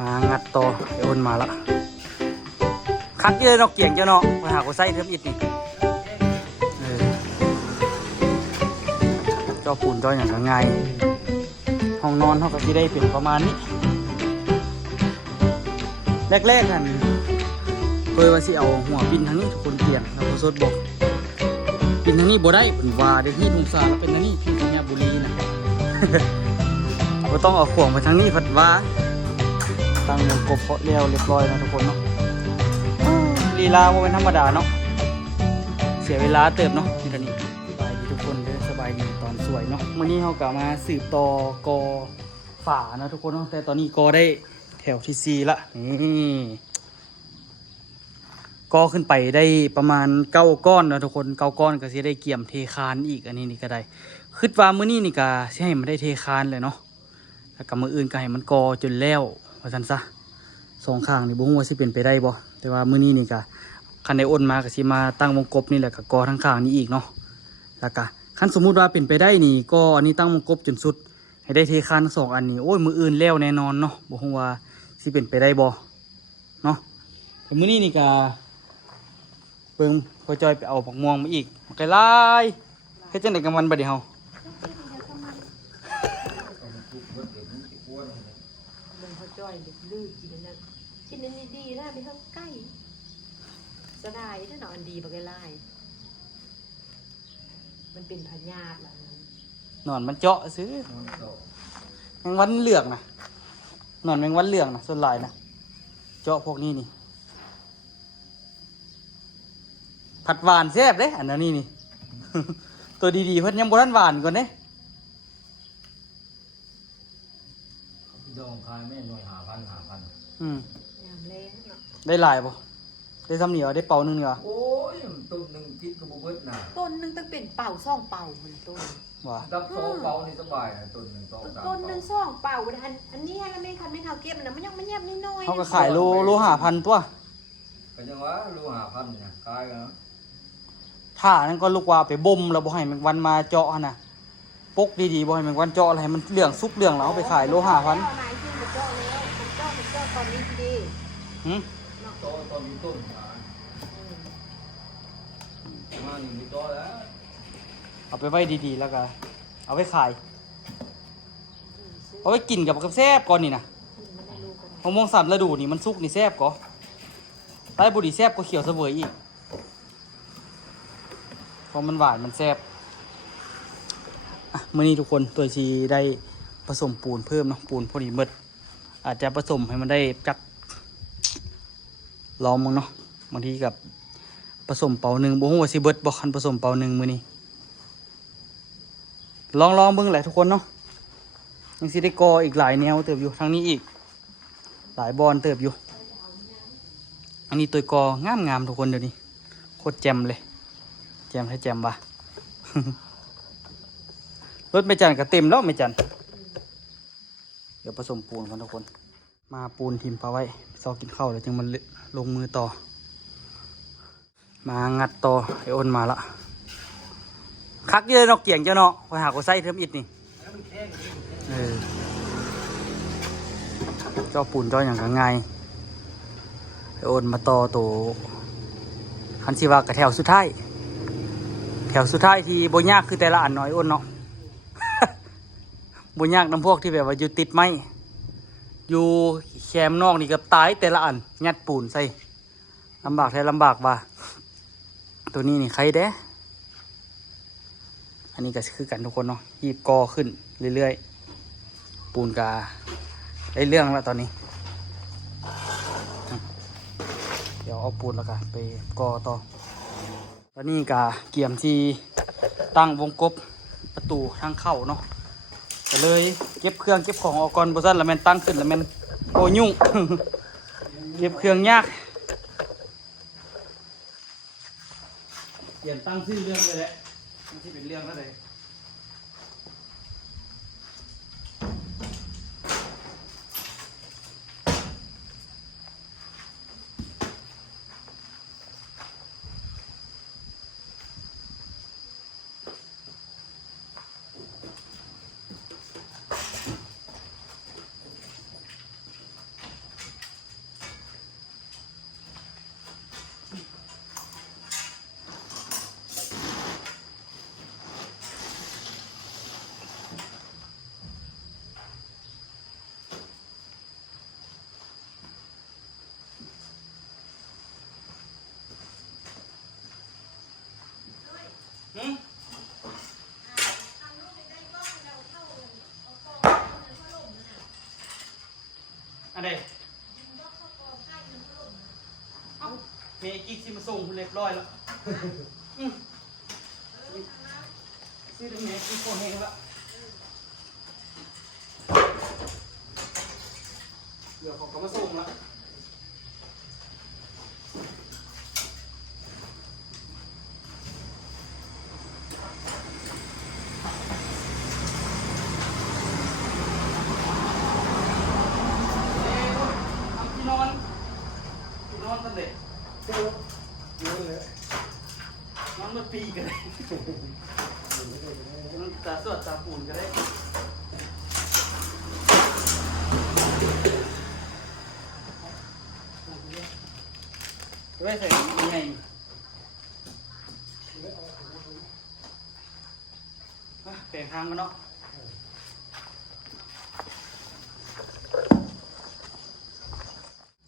มางัดต่อไอ้อ้นมาละคักเยอะนกเกี่ยงเจ้าเนาะไปหากูไส้เทิมอิดนี่เจ้าปูนเจ้าอย่างง่ายห้องนอนเขาก็จะได้เป็นประมาณนี้แรกๆกันเคยว่าสิเอาหัวปินทางนี้ทุกคนเตียงเราโซดบอกปินทางนี้บ่ได้เป็นว่าเดี๋ยวที่ทุ่งสาแล้วเป็นทางนี้ที่สัญญาบุรีนะ เราต้องเอาขวงไปทางนี้ผัดว่าตั้งวงกบเพาะเรียวเรียบร้อยนะทุกคนเนาะลีลาว่าเป็นธรรมดาเนาะเสียเวลาเติบเนาะที่ตอนนี้สบายดีทุกคนเด้อสบายดีตอนสวยเนาะวันนี้เรากลับมาสืบต่อกอฝานะทุกคนเนาะแต่ตอนนี้กอได้แถวที่4ละนี่กอขึ้นไปได้ประมาณ9 ก้อนนะทุกคน9 ก้อนก็จะได้เกี่ยมเทคานอีกอันนี้นี่ก็ได้คิดว่ามื้อนี้นี่ก็สิให้มันได้เทคานเลยเนาะแล้วกับมื้ออื่นก็ให้มันกอจนแล้วว่าซั่นซะ2 ข้างนี่บ่ฮู้ว่าสิเป็นไปได้บ่แต่ว่ามื้อนี้นี่ก็คันได้อ้นมาก็สิมาตั้งวงกบนี่แหละก็กอทั้งข้างนี้อีกเนาะแล้วก็คันสมมุติว่าเป็นไปได้นี่ก็อันนี้ตั้งวงกบจนสุดให้ได้เทคานทั้ง2 อันนี้โอ้ยมื้ออื่นแล้วแน่นอนเนาะบ่ฮู้ว่าสิเป็นไปได้บ่เนาะแต่มื้อนี้นี่ก็เบิ่งพอจอยไปเอาผักม่วงมาอีกมันก็หลายเฮ็ดจังได๋กับมันบัดนี้เฮาจ้อยเด็กดื้อกินนั่นกินนี่ดีนะไปเท่าใกล้สบายถ้าหนอนดีปะไกไล่มันเป็นพญาติล่ะนอนมันเจาะซื้อแมงวันเหลืองนะนอนแมงวันเหลืองนะส่วนหลายนะเจาะพวกนี้นี่ผัดหวานแซ่บเด้อันนั้นนี่ ตัวดีๆเพิ่นยังบ่ทันหวานก่อนเด้ดองคายแม่หน่วยหาพันยามแรงเนาะได้หลายบ่ได้ซ้ำเหนียวได้เป่านึงเหรอโอ้ยต้นหนึ่งกินกับบุเบิดน่ะต้นนึงต้องเป็นเป่า2 เป่าเหมือนต้นว่าดับ2 เป่านี่สบายต้นหนึ่ง2 3ต้นนึง2 เป่าอันนี้แล้วไม่คันไม่เท่าเก็บนะมันยังมันเงียบนิดหน่อยเขาก็ขายโล5,000ตัวก็ยังว่าโลหาพันเนี่ยขายกันเนาะถ้านั้นก็ลูกว่าไปบ่มแล้วบ่ให้แมงวันมาเจาะหั่นน่ะปกดีๆบ่ให้แมงวันเจาะอะไรให้มันเหลืองสุกเหลืองแล้วเอาไปขายโล5,000นายขึ้นมาเจาะแล้วมันเจาะตอนนี้ดีโตตอนมีต้นมานี่มีโตแล้วเอาไปไว้ดีๆแล้วก็เอาไปขายเอาไปกินกับแซ่บก่อนนี่นะมะม่วง3 ฤดูนี่มันสุกนี่แซ่บก่อใต้บุรีแซ่บก็เขียวเสวยอีกเพราะมันหวานมันแซ่บมื้อนี้ทุกคนตัวชีได้ผสมปูนเพิ่มเนาะปูนพอดีหมดอาจจะผสมให้มันได้จักลองมึงเนาะบางทีกับผสมเป่าหนึ่งบ่ฮู้ว่าสิเบิดบ่คันผสมเป่าหนึ่งมื้อนี้ลองเบิ่งแหละทุกคนเนาะยังสิได้กออีกหลายแนวเติบอยู่ทางนี้อีกหลายบอนเติบอยู่อันนี้ตัวกองามๆทุกคนเดี๋ยวนี้โคตรแจ่มเลยแจ่มให้แจ่มว่ะ รถไม่จันก็เต็มแล้วไม่จันเดี๋ยวผสมปูนกันทุกคนมาปูนทิมปลาไว้ซอกินข้าวแล้วจึงมันลงมือต่อมางัดต่อไอ้อ้นมาละคักเยอะนกเกี่ยงเจ้าเนาะไปหากูไส้เทิมอิดนี่เจ้าปูนเจ้าอย่างง่ายไอ้อ้นมาต่อตัวคันสิว่ากระแถวสุดท้ายที่บ่ยากคือแต่ละอันน้อยอ้นเนาะ บ่ยากน้ำพวกที่แบบว่าอยู่ติดไม้อยู่แคมนอกนี่กับตายแต่ละอันยัดปูนใส่ลำบากแท้ลำบากว่ะตัวนี้นี่ใครเด้อันนี้ก็คือกันทุกคนเนาะหีบกอขึ้นเรื่อยๆปูนกาได้เรื่องแล้วตอนนี้เดี๋ยวเอาปูนแล้วกันไปกอต่อตอนนี้กาเกี่ยมที่ตั้งวงกบประตูทางเข้าเนาะก็เลยเก็บเครื่องเก็บของออกก่อนบ่ซั่นแล้วแม่นตั้งขึ้นแล้วแม่นโอ้ยุ่ง เก็บเครื่องยากเปลี่ยนตั้งชื่อเรื่องเลยแหละมันที่เป็นเรื่องแล้วเลย อันใดเอ้าเมกิ๊กสิมาส่งคุณเรียบร้อยแล้วซื้อได้เมกิ๊กโคแห้งแล้วเดี๋ยวเขาก็มาส่งแล้วนอนตั้งแต่นอนมาปีกันเลยนอนตาสวดตาปูนกันเลยจะไม่ใส่ยังไงเปลี่ยนทางกันเนาะ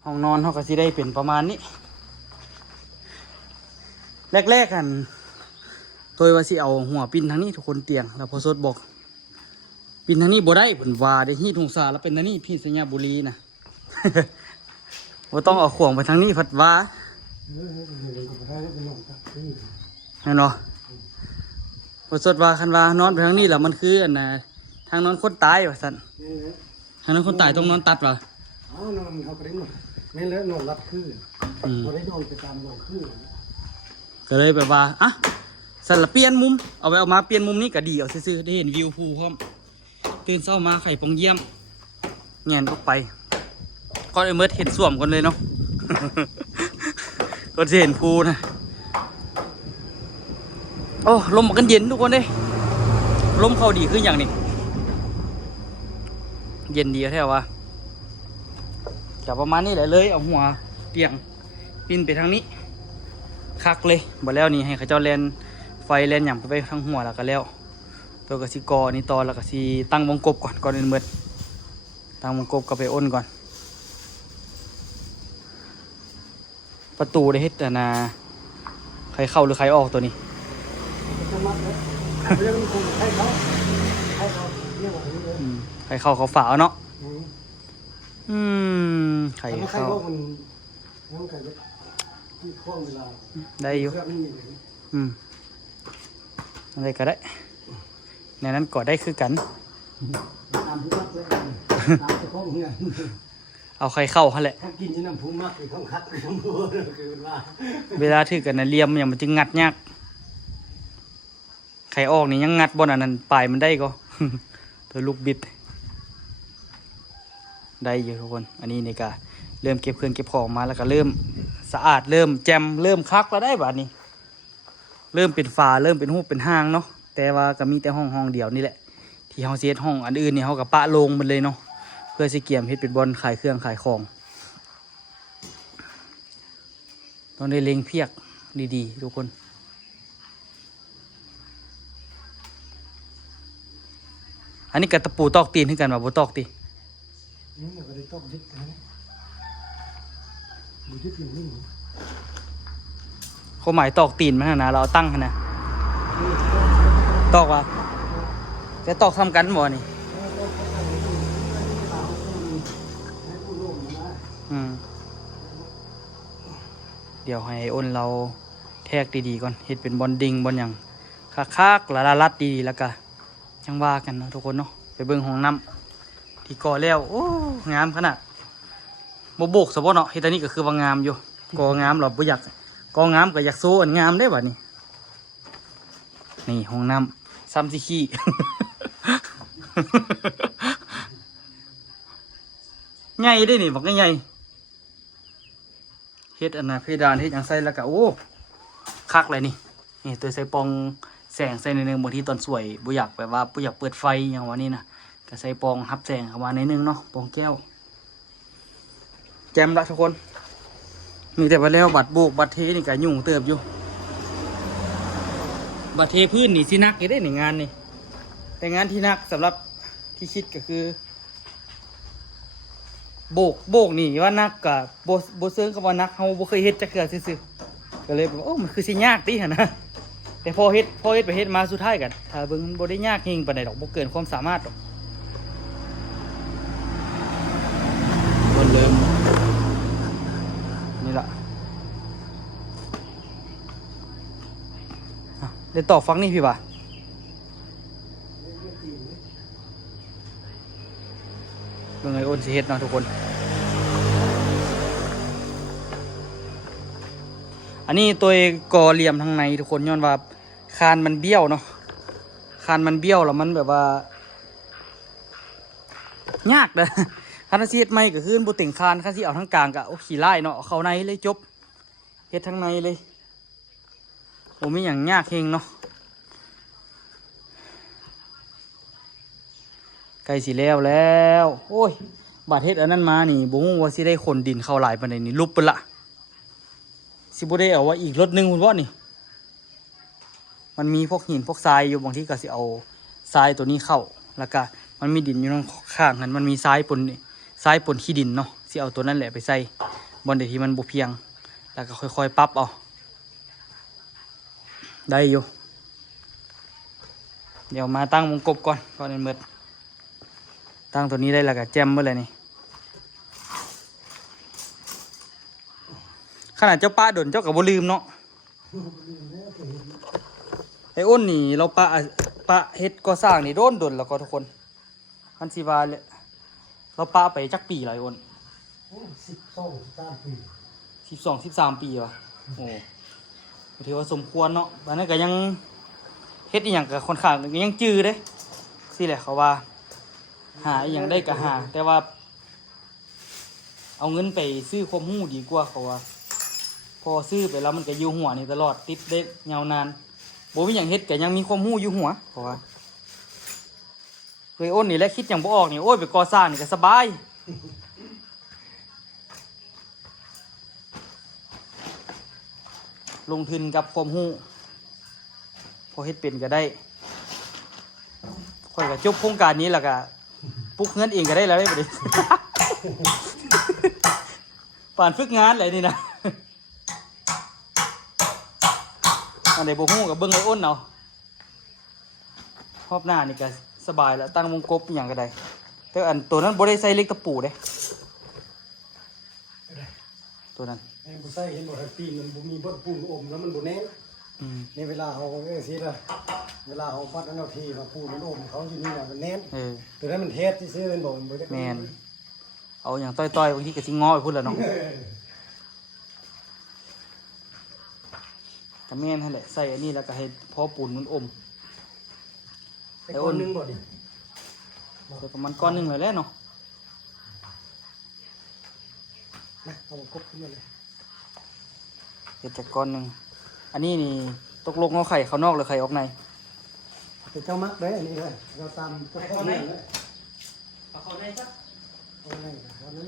ห้องนอนเขาก็สิได้เป็นประมาณนี้แรกๆกันตัวว่าสิเอาหัวปินทางนี้ทุกคนเตียงแล้วพอสดบอกปินทางนี้บ่ได้ผลว่าได้ที่ทุ่งสาแล้วเป็นทางนี้พี่สัญญาบุรีนะ ว่าต้องเอาขวงไปทางนี้ผัดว่าแน่นอนพอสดว่าคันว่านอนไปทางนี้แล้วมันคืออันน่ะทางนอนคนตายว่ะสันทางนอนคนตายต้องนอนตัดว่ะนอนเขาก็ได้นอนไม่เลิกนอนรับคืนเขาได้นอนไปตามนอนคืนก็เลยแบบว่าอ่ะสันละเปลี่ยนมุมเอาไปเอามาเปลี่ยนมุมนี้ก็ดีเอาซื่อๆได้เห็นวิวภูพร้อมตื่นเช้ามาไข่ปองเยี่ยมเงียนออกไปก็ไอ้เมิร์ดเห็นสวมกันเลยเนาะ ก็จะเห็นภูนะโอ้ลมมันกันเย็นทุกคนเลยลมเข้าดีขึ้นอย่างนี้เย็นดีแท้ว่าจะประมาณนี้แหละเลยเอาหัวเตียงปินไปทางนี้คักเลยบ่แล้วนี่ให้เขาเจ้าแลนไฟแลนหย่ำไปทางหัวแล้วก็แล้วตัวกระสิกอนี่ตอนแล้วก็สิตั้งวงกบก่อนอื่นเบิดตั้งวงกบก็ไปอ้นก่อนประตูได้เฮ็ดแต่นาใครเข้าหรือใครออกตัวนี้ใครเข้าเขาฝาเนาะไข่เข้าได้อยู่อะไรก็ได้ในนั้นกอดได้คือกันเอาไข่เข้าเขาแหละกินน้ำพุมากคือข้องคักน้ำพุคือว่าเวลาถือกันนะเลียมอย่างมันจึงงัดยากไข่ออกนี่ยังงัดบนอันนั้นปลายมันได้ก็ ตัวลูกบิดได้อยู่ทุกคนอันนี้ในกาเริ่มเก็บเครื่องเก็บของมาแล้วก็เริ่มสะอาดเริ่มแจ่มเริ่มคักแล้วได้แบบนี้เริ่มเป็นฝาเริ่มเป็นหูเป็นห้างเนาะแต่ว่าก็มีแต่ห้องเดียวนี่แหละที่เฮาเซตห้องอันอื่นนี่เฮากับปะลงมันเลยเนาะเพื่อสิเกียมเฮ็ดเป็นบอลขายเครื่องขายของต้องได้เล็งเพียกดีๆทุกคนอันนี้กับตะปูตอกตีนให้กันว่าบ่ตอกตีนี่ก็ได้ตอกยึดกันดูยึดอย่างนี้เขาหมายตอกตีนมันนะเราตั้งนะตอกว่าจะตอกทำกันบ่นี่เดี๋ยวให้อ้นเราแทกดีๆก่อนเห็ดเป็นบอลดิงบอลอย่างคักๆละลัดดีๆแล้วก็ยังว่ากันเนาะทุกคนเนาะไปเบิ่งห้องน้ำที่ก่อแล้วโอ้งามขนาดโบกสะบ่เนาะเฮ็ดอันนี้ก็คือว่างามอยู่ก่องามเราบ่อยากก่องามก็อยากโซ่อันงามได้บัดนี้นี่ห้องน้ำซ้ำสิขี้ ใหญ่ได้นี่บอกใหญ่เฮ็ดอันน่ะเพดานเฮ็ดอย่างใส่แล้วก็โอ้คักเลยนี่ตัวใส่ปองแสงใส่ในนึงบางทีตอนสวยบ่อยากแบบว่าบ่อยากเปิดไฟอย่างวันนี้นะก็ใส่ปองฮับแสงเข้ามาในนึงเนาะปองแก้วแจมละทุกคนมีแต่ว่าแล้วบัตรโบกบัตรเทนี่ก็ยุ่งเติบอยู่บัตรเทพื้นนี่สินักได้ในงานนี่แต่งานที่นักสำหรับที่คิดก็คือโบกนี่ว่านักกับโบเซิงกับว่านักเฮาบ่เคยเฮ็ดจักเทื่อซื่อๆก็เลยแบบโอ้มันคือสิยากติหั่นนะแต่พอเฮ็ดไปเฮ็ดมาสุดท้ายกันถ้าเบิ่งมันบ่ได้ยากเฮงปานใดดอกบ่เกินความสามารถดอกคน เดิมนี่ละอ่ะเดี๋ยวต่อฟังนี่พี่บ่าเบิ่งไอ้อ้นสิเฮ็ดเนาะทุกคนอันนี้ตัวก่อเหลี่ยมทางในทุกคนย้อนว่าคานมันเบี้ยวเนาะคานมันเบี้ยวแล้วมันแบบว่ายากเลยคันสิเฮ็ดใหม่ก็คือบ่เต็งคานคันสิเอาทั้งกลางก็โอ้ขี้ไล่เนาะเอาเข้าในเลยจบเฮ็ดทั้งในเลยบ่มีหยังยากเฮงเนาะใกล้สิแล้วโอ้ยบาดเฮ็ดอันนั้นมานี่บ่ฮู้ว่าสิได้ขนดินเข้าหลายปานใดนี่ลุบเบิ่นละสิบ่ได้เอาว่าอีกรถนึงพุ่นบ่นี่มันมีพวกหินพวกทรายอยู่บางทีก็สิเอาทรายตัวนี้เข้าแล้วก็มันมีดินอยู่ข้างๆนั้นมันมีทรายปนขี้ดินเนาะสิเอาตัวนั้นแหละไปใส่บนเดที่มันบ่เพียงแล้วก็ค่อยๆปรับเอาได้อยู่เดี๋ยวมาตั้งวงกบก่อนเมื่อตั้งตัวนี้ได้แล้วก็แจมเมื่อไรนี่ขนาดเจ้าป้าดนเจ้ากับบ่ลืมเนาะไอ้อ้นนี่เราปะเฮ็ดก่อสร้างนี่โดนแล้วก็ทุกคนคันสิว่าเราปะไปจักปีหลายอ้น 12-13 ปี 12-13 ปีวะโอ้ถือว่าสมควรเนาะตอนนั้นก็ยังเฮ็ดอีหยังก็ค่อนข้างยังจื้อเด้สิแหละเขาว่าหาอีหยังได้ก็หาแต่ว่าเอาเงินไปซื้อความรู้ดีกว่าเขาว่าพอซื้อไปแล้วมันก็อยู่หัวนี่ตลอดติดได้ยาวนานบ่มีหยังเฮ็ดก็ยังมีความรู้อยู่หัวเขาว่าเคยอ้นนี่แหละคิดหยังบ่ออกนี่โอ้ยไปก่อสร้างนี่ก็สบายลงทุนกับความรู้พอเฮ็ดเป็นก็ได้ค่อยก็จบโครงการนี้แล้วก็ปลุกเงินเองก็ได้แล้วได้บ่ดิ ป่านฝึกงานเลยนี่นะ อันใดบ่ฮู้ก็เบิ่งไอ้อ้นเอารอบหน้านี่ก็สบายแล้วตั้งวงกบอหย่างก็ได้แต่อันตัวนั้นบ่ได้ใส่เหล็กตะปูเด้ตัวนั้น ไอ้บ่ใส่เห็นบ่ปีนมันบ่มีบ่ปูนอมแล้วมันบ่แน่นในเวลาเฮาสิล่ะเวลาเฮาปัดอันเอาทีว่าปูนมันอมเขาอยู่นี่น่ะมันแน่นตัวนั้นมันเทสซื่อๆมันบ่ได้ แม่นเอาอย่างต้อยๆบางทีก็สิง้อไปพุ่นแล้วเนาะก็แม่นหั่นแหละใส่อันนี้แล้วก็ให้พอปูนมันอม ไอ้คนนึงบ่ดิ เดี๋ยวประมาณก้อนหนึงเลยแหละเนาะ นะเอากบขึ้นมาเลย เฮ็ดจากก้อนหนึงอันนี้นี่ตกลงเอาไข่เข้านอกหรือไข่ออกใน แต่เจ้ามักได้อันนี้เลยเราตามเจ้าของเนี่ยเลย เอาเข้าในซะ เอาไหนเอาไหน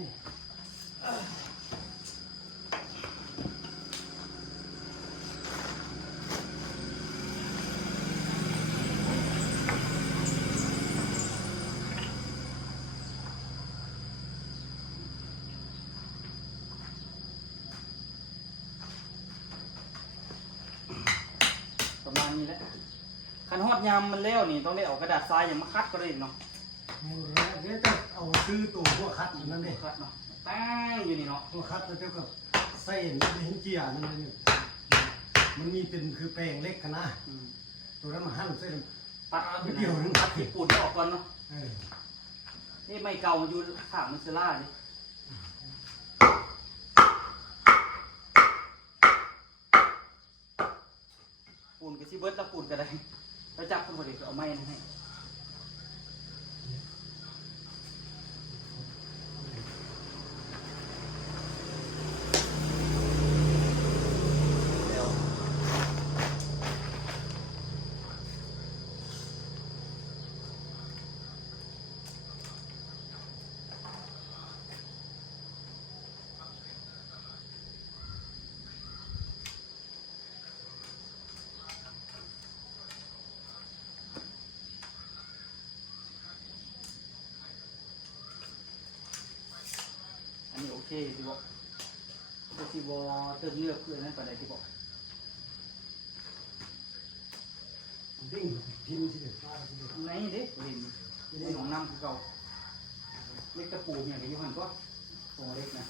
ประมาณนี้แหละคันฮอดยามมันแล้วนี่ต้องได้เอากระดาษทรายอย่างมาคัดก็ได้เนาะ เดี๋ยวจะเอาซื้อตัวพวกคัดอยู่นั่นเอง คัดเนาะแป้งอยู่นี่เนาะ ตัวคัดแล้วเจ้าก็ใส่เห็นเจียนั่นเลยมันมีเป็นคือแปลงเล็กกันนะตัวนั้นมาหั่นใส่ ปัด เดียวนึง ปัดผิดปูนออกก่อนเนาะนี่ไม่เก่าอยู่ข้างมันเซล่าดิปูนก็สิเบิดแล้วปูนก็ได้แล้วจับคนพอดีก็เอาไม้นั่นให้อันนี้โอเคที่บอกที่บอกเติมเลือกเพื่อนนั่นก็ได้ที่บอก ดิ้งพิมพ์ที่เด็ดฟ้าที่เด็ด ข้างในเด็กเห็นนี่ของน้ำคือเก่าเล็กตะปูเนี่ยก็อยู่หันก็ผ ตัวเล็กนะ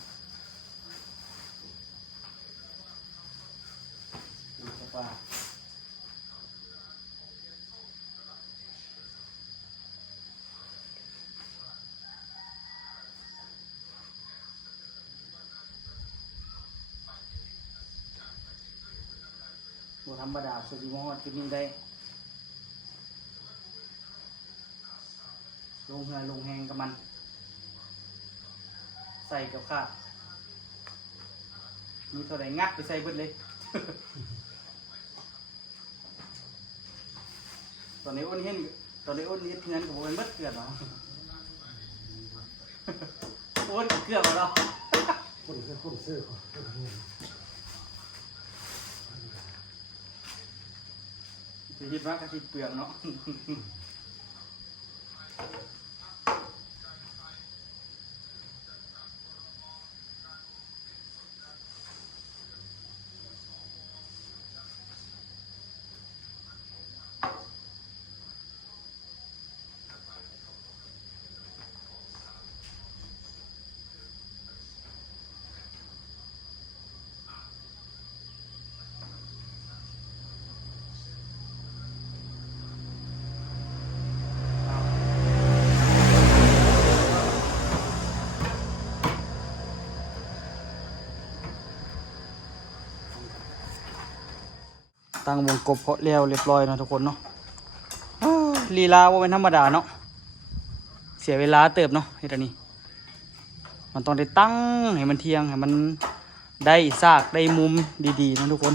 ดูสปาตัวธรรมดาสุดที่มอดจุดนี้ได้ลงเหือลงแหงกับมัน ใส่กับข้าวมีเท่าไหร่งัดไปใส่เบิดเลย ตอนนี้อ้นเห็นตอนนี้อ้นนิดเงินกับมันเบิดเกลือนเนาะ อ้นเกลือนเหรอ คนซื้อเขา จะคิดว่ากระติดเปลือกเนาะ ตั้งวงกบเพาะเลี้ยวเรียบร้อยเนาะทุกคนเนาะลีลาว่าเป็นธรรมดาเนาะเสียเวลาเติบเนาะเฮ็ดอันนี้มันต้องได้ตั้งให้มันเทียงให้มันได้ซากได้มุมดีๆนะทุกคน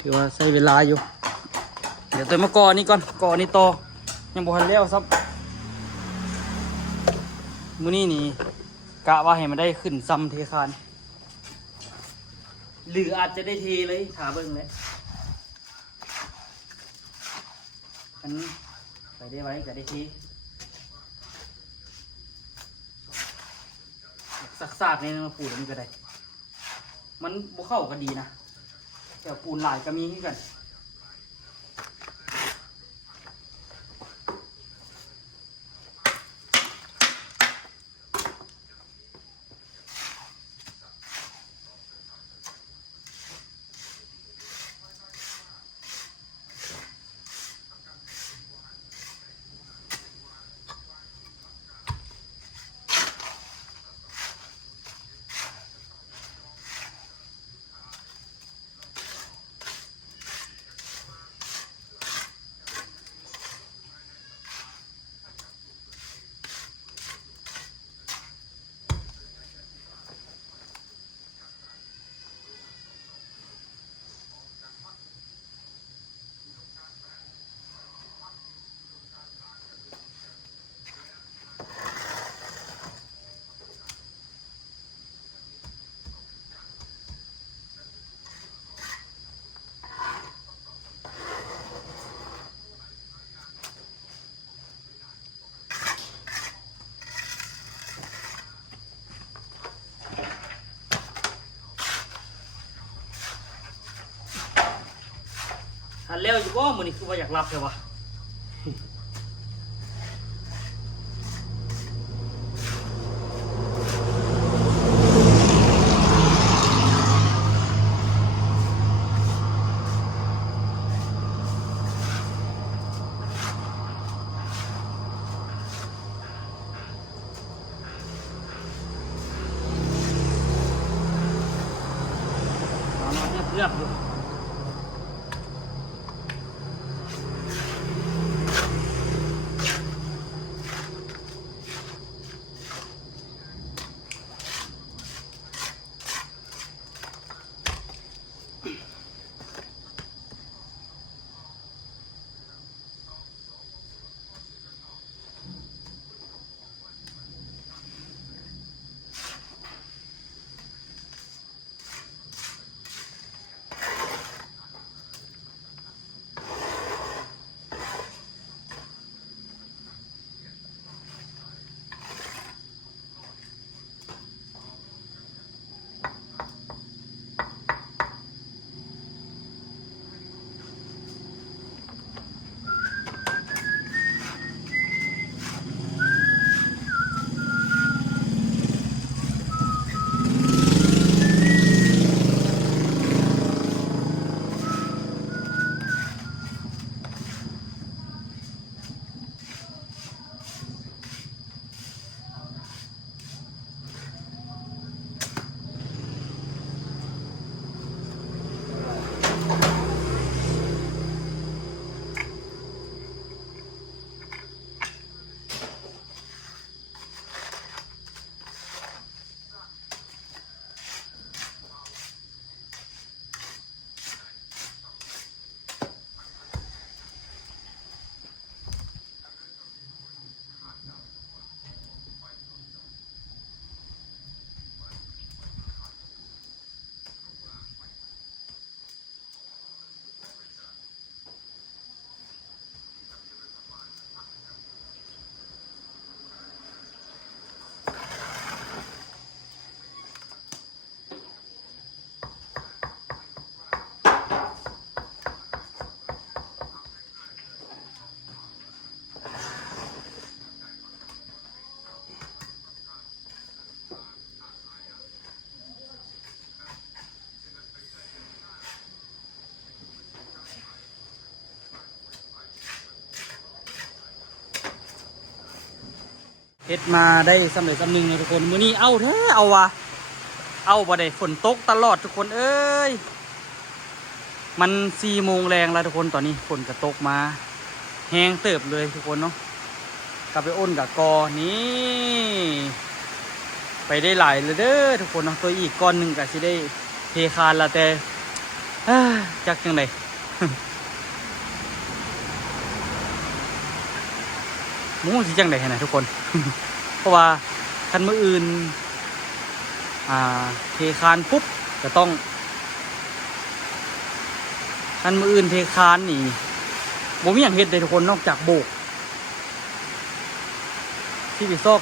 ถือว่าใช้เวลาอยู่เดี๋ยวตัวมาก่อนี่ก่อนก่อนี่ต่อยังบ่ทันแล้วซับมื้อนี้นี่กะว่าให้มันได้ขึ้นซ้ำเทคานหรืออาจจะได้เทเลยถาเบิ่งเลยอันไปได้ไว้ก็ได้ทีซากๆนี่มาปูนมันก็ได้ มันบ่เข้ากันดีนะแต่ปูนหลายก็มีให้กัน ทันแล้วอยู่บ่มื้อนี้คือว่าอยากรับเลยวะเอามาเลือกๆดู เฮ็ดมาได้สำเร็จสำนึงเลยทุกคนมื้อนี้เอาแท้เอาว่ะเอาบ่ได้ฝนตกตลอดทุกคนเอ้ยมัน4 โมงแรงแล้วทุกคนตอนนี้ฝนก็ตกมาแห้งเติบเลยทุกคนเนาะกลับไปอ้นกับกอนี่ไปได้หลายเลยเด้อทุกคนเนาะตัวอีกก้อนหนึ่งก็สิได้เทคานละแต่จักจังได มูสิจังได๋นะทุกคน เพราะว่าคันมื้ออื่นเทคานปุ๊บจะต้องคันมื้ออื่นเทคานนี่บ่มีหยังเฮ็ดเลยทุกคนนอกจากโบกที่ไปซอก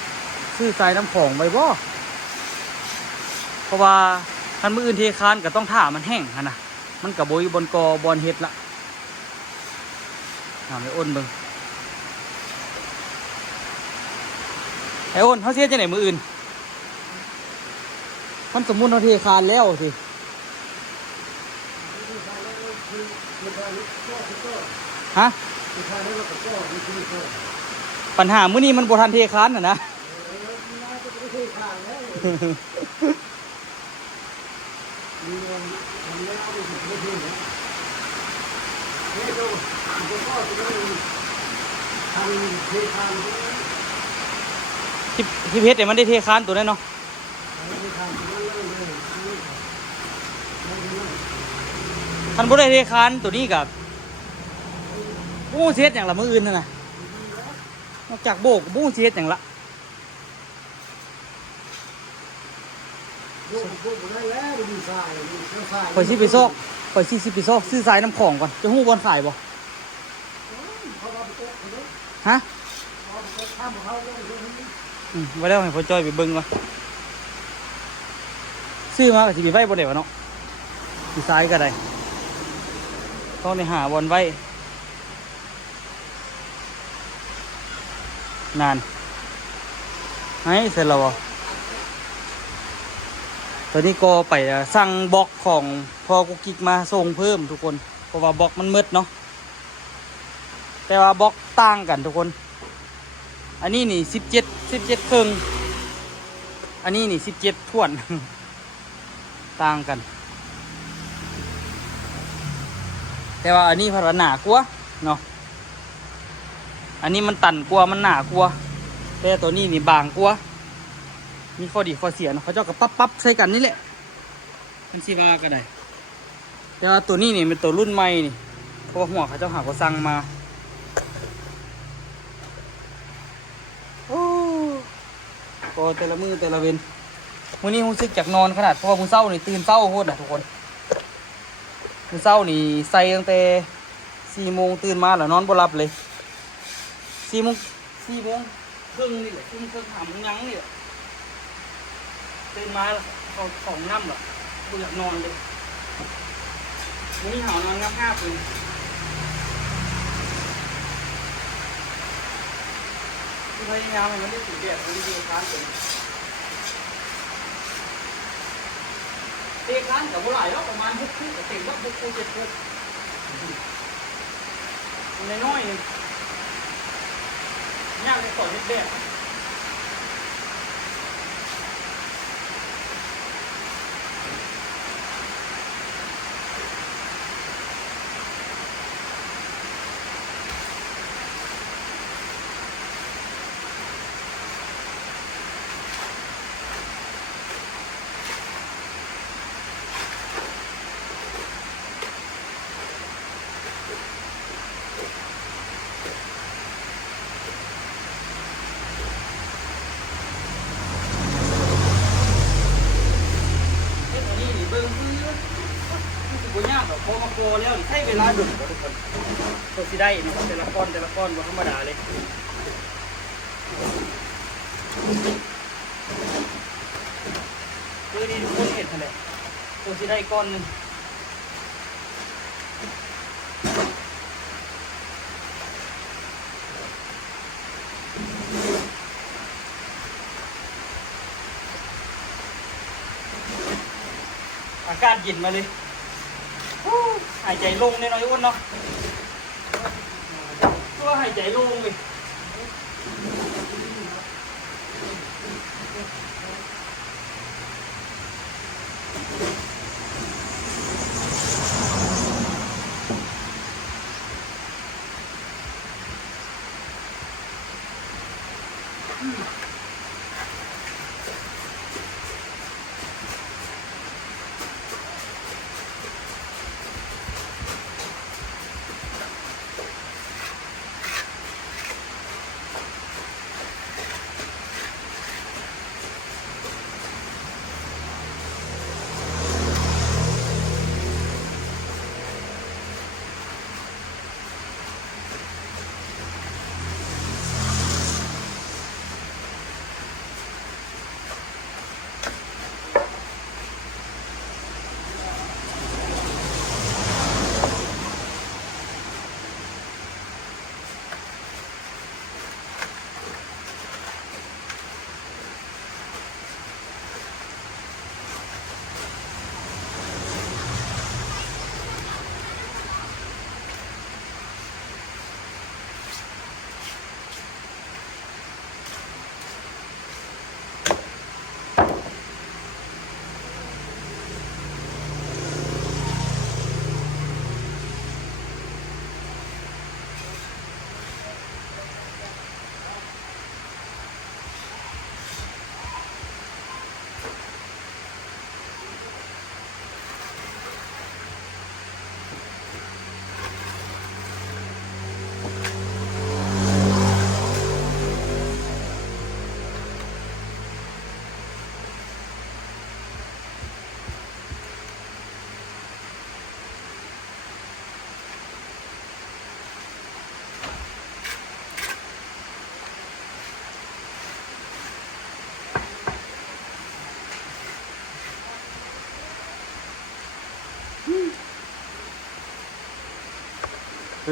ซื้อทรายน้ำของไว้บ่เพราะว่าคันมื้ออื่นเทคานก็ต้องท่ามันแห้งหั่นน่ะมันก็บ่อยู่บนกอบอนเฮ็ดละไปอ้นเบิ่งไอ้อ้นเขาเสียจังไหนมื้ออื่นมันสมมุติเขาเทคานแล้วสิฮะปัญหามื้อนี้มันบ่ทันเทคานน่ะนะ ที่เพชรเนี่ยมันได้เทคานตัวนั้นเนาะคันบ่ได้เทคานตัวนี้กับบู้เสียดอย่างละมืออื่นนั่นนะนอกจากโบกบู้เสียดอย่างละปล่อยสิไปซอกปล่อยสิไปซอกซื้อสายน้ำของก่อนจะหู้บอลขายบ่ฮะไว้แล้วให้พ่อจ้อยไปเบิ่งก่อนซื้อมากับสิไปไว้บ่ได้วะเนาะสิซ้ายก็ได้ต้องไปหาบอลไว้นานให้เสร็จแล้วบ่ตอนนี้ก็ไปสั่งบล็อกของพอกุกกิกมาส่งเพิ่มทุกคนเพราะว่าบล็อกมันมืดเนาะแต่ว่าบล็อกต่างกันทุกคนอันนี้นี่17ครึ่งอันนี้นี่17ถ้วน ต่างกันแต่ว่าอันนี้พัฒนากว่าเนาะอันนี้มันตันกว่ามันหนากว่าแต่ตัวนี้นี่บางกว่ามีข้อดีข้อเสียเนาะเขาเจ้าก็ปั๊บใส่กันนี่แหละมันสิว่าก็ได้แต่ว่าตัวนี้นี่เป็นตัวรุ่นใหม่นี่เพราะว่าหัวเขาเจ้าหาก็สั่งมาโอ้ก็แต่ละมือแต่ละเว้นมื้อนี้รู้สึกจากนอนขนาดเพราะว่ามื้อเช้านี่ตื่นเช้าโคตรนะทุกคนมื้อเช้านี่ใส่ตั้งแต่4 โมงตื่นมาแล้วนอนบ่หลับเลย4 โมงครึ่งนี่แหละ4 โมงครึ่ง5 โมงยังนี่แหละตื่นมาของน้ำหรอกูอยากนอนเลยมื้อนี้หานอนงับ5 ปีที่พยายามให้มันได้สูดแดดมันได้เย็นค้านเป็นเตะค้านกับบ่หลายแล้วประมาณ6 คู่กับเต็มว่า6 คู่ 7 คู่มันน้อยๆนึงยากในต่อเด็ดแดดพอมาโกแล้วใช้เวลาดุทุกคนตัวสิได้นี่แต่ละก้อนบ่ธรรมดาเลยคือนี่ทุกคนเห็นเลยตัวสิได้ก้อนนึงอากาศเย็นมาเลยหายใจลงในน้อยอ้วนเนาะตัวหายใจลงเลย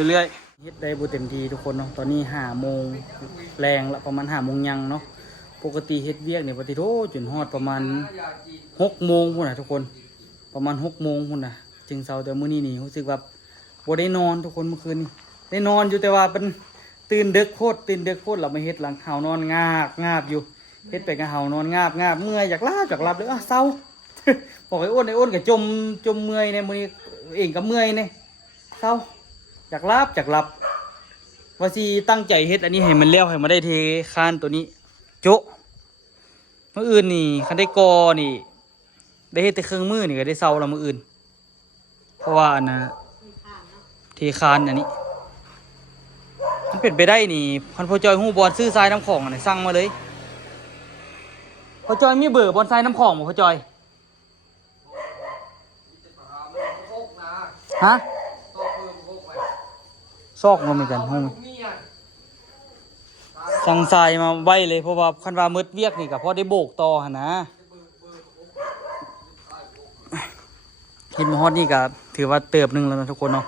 เรื่อยๆเฮ็ดได้บ่เต็มทีทุกคนเนาะตอนนี้5 โมงแรงละประมาณ5 โมงยังเนาะปกติเฮ็ดเวียกเนี่ยปกติโทจนฮอดประมาณ6 โมงพุ่นน่ะทุกคนประมาณ6 โมงพุ่นน่ะจึงเช้าแต่มื้อนี้นี่รู้สึกว่าบ่ได้นอนทุกคนเมื่อคืนนี้ได้นอนอยู่แต่ว่าเป็นตื่นดึกโคตรเรามาเฮ็ดหลังเฮานอนงาบอยู่เฮ็ดไปก็เฮานอนงาบเมื่อยอยากหลับเลยเศร้า บอกไอ้อ้นก็จมเมื่อยในมื้อนี้เองก็เมื่อยในเศร้าอยากหลับว่าสิตั้งใจเฮ็ดอันนี้ให้มันแล้วให้มันได้เทคานตัวนี้โจะมื้ออื่นนี่คันได้กอนี่ได้เฮ็ดแต่เครื่องมือนี่ก็ได้เศร้าแล้วมื้ออื่นเพราะว่าอันน่ะเทคานอันนี้มันเป็นไปได้นี่พันพ่อจอยฮู้บอลซื้อทรายน้ำของอันนี้สั่งมาเลยพ่อจอยมีเบอร์บอลทรายน้ำของบ่พ่อจอยฮะซอกมาเหมือนกันห้องสั่งทรายมาไว้เลยเพราะว่าคันว่ามืดเวียกนี่กับพอได้โบกต่อหนนะเห็นมฮอดนี่ก็ถือว่าเติบหนึ่งแล้วนะทุกคนเนาะ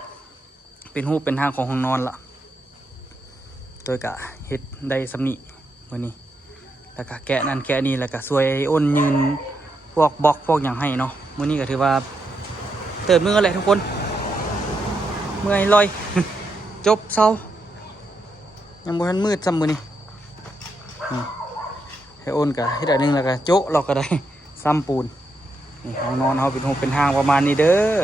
เป็นรูปเป็นทางของห้องนอนละโดยกะเฮ็ดได้สำนิมื้อนี้แล้วก็แกะนั่นแกะนี่แล้วก็สวยอ้นยืนพวกบล็อกพวกอย่างให้เนาะมื้อนี้ก็ถือว่าเติบหนึ่งแล้วแหละทุกคนเมื่อยลอย จบเศร้ายังบ่ทันมืดซ้ำมื้อนี้ให้โอนกะเฮ็ดอันนึงแล้วก็โจ๊ะเราก็ได้ซ้ำปูนนี่ห้องนอนเฮาเป็นห้องเป็นทางประมาณนี้เด้อ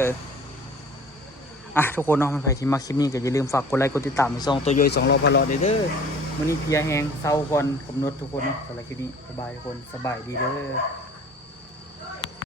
อ่ะทุกคนเนาะมันไปที่มาคลิปนี้ก็อย่าลืมฝากกดไลค์กดติดตามให้ช่องตัวย่อย2รอบพลอดเด้อมื้อนี้เพลียแฮงเศร้าก่อนกำหนดทุกคนเนาะสำหรับคลิปนี้สบายทุกคนสบายดีเด้อ